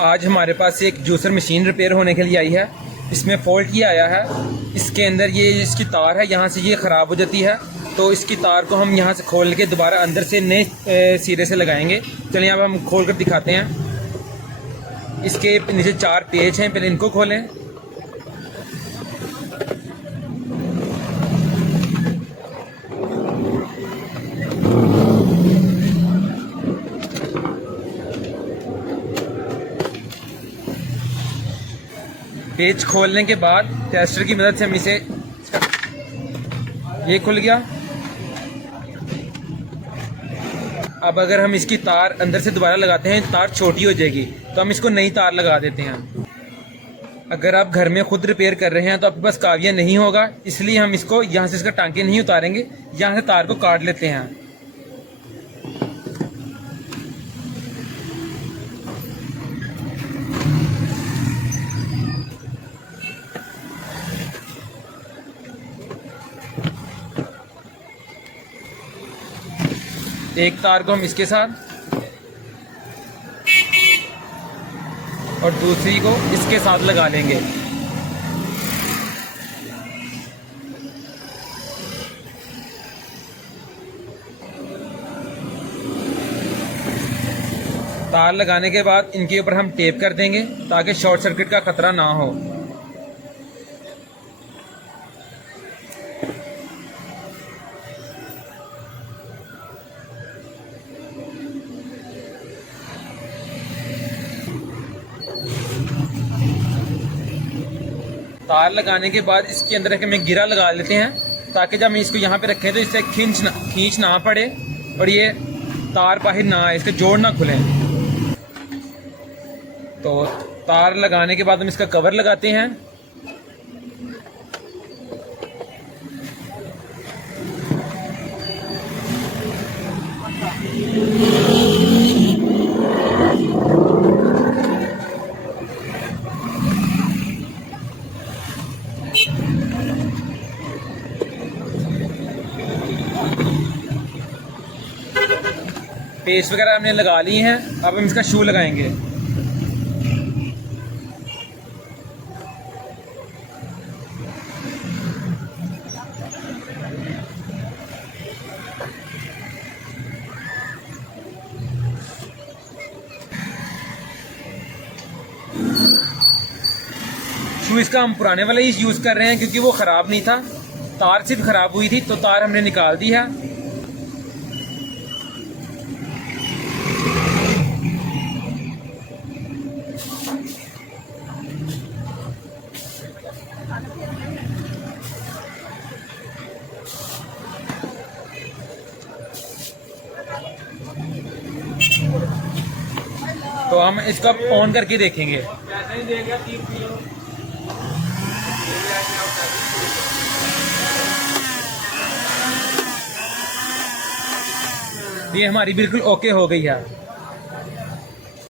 आज हमारे पास एक जूसर मशीन रिपेयर होने के लिए आई है। इसमें फॉल्ट ये आया है, इसके अंदर ये इसकी तार है, यहाँ से ये ख़राब हो जाती है। तो इसकी तार को हम यहाँ से खोल के दोबारा अंदर से नए सिरे से लगाएंगे। चलिए अब हम खोल कर दिखाते हैं। इसके नीचे 4 पेच हैं, पहले इनको खोलें। पेच खोलने के बाद टेस्टर की मदद से हम इसे, ये खुल गया। अब अगर हम इसकी तार अंदर से दोबारा लगाते हैं, तार छोटी हो जाएगी, तो हम इसको नई तार लगा देते हैं। अगर आप घर में खुद रिपेयर कर रहे हैं तो आपके पास काविया नहीं होगा, इसलिए हम इसको यहाँ से इसका टांके नहीं उतारेंगे, यहाँ से तार को काट लेते हैं। एक तार को हम इसके साथ और दूसरी को इसके साथ लगा लेंगे। तार लगाने के बाद इनके ऊपर हम टेप कर देंगे ताकि शॉर्ट सर्किट का खतरा ना हो। तार लगाने के बाद इसके अंदर हमें गिरा लगा लेते हैं ताकि जब हम इसको यहाँ पे रखें तो इससे खींच ना पड़े और ये तार बाहर ना आए, इसके जोड़ ना खुलें। तो तार लगाने के बाद हम इसका कवर लगाते हैं। पेस्ट वगैरह हमने लगा ली हैं। अब हम इसका शू लगाएंगे। शू इसका हम पुराने वाला ही यूज़ कर रहे हैं क्योंकि वो ख़राब नहीं था, तार सिर्फ ख़राब हुई थी, तो तार हमने निकाल दी है। तो हम इसका ऑन करके देखेंगे। ये हमारी बिल्कुल ओके हो गई है।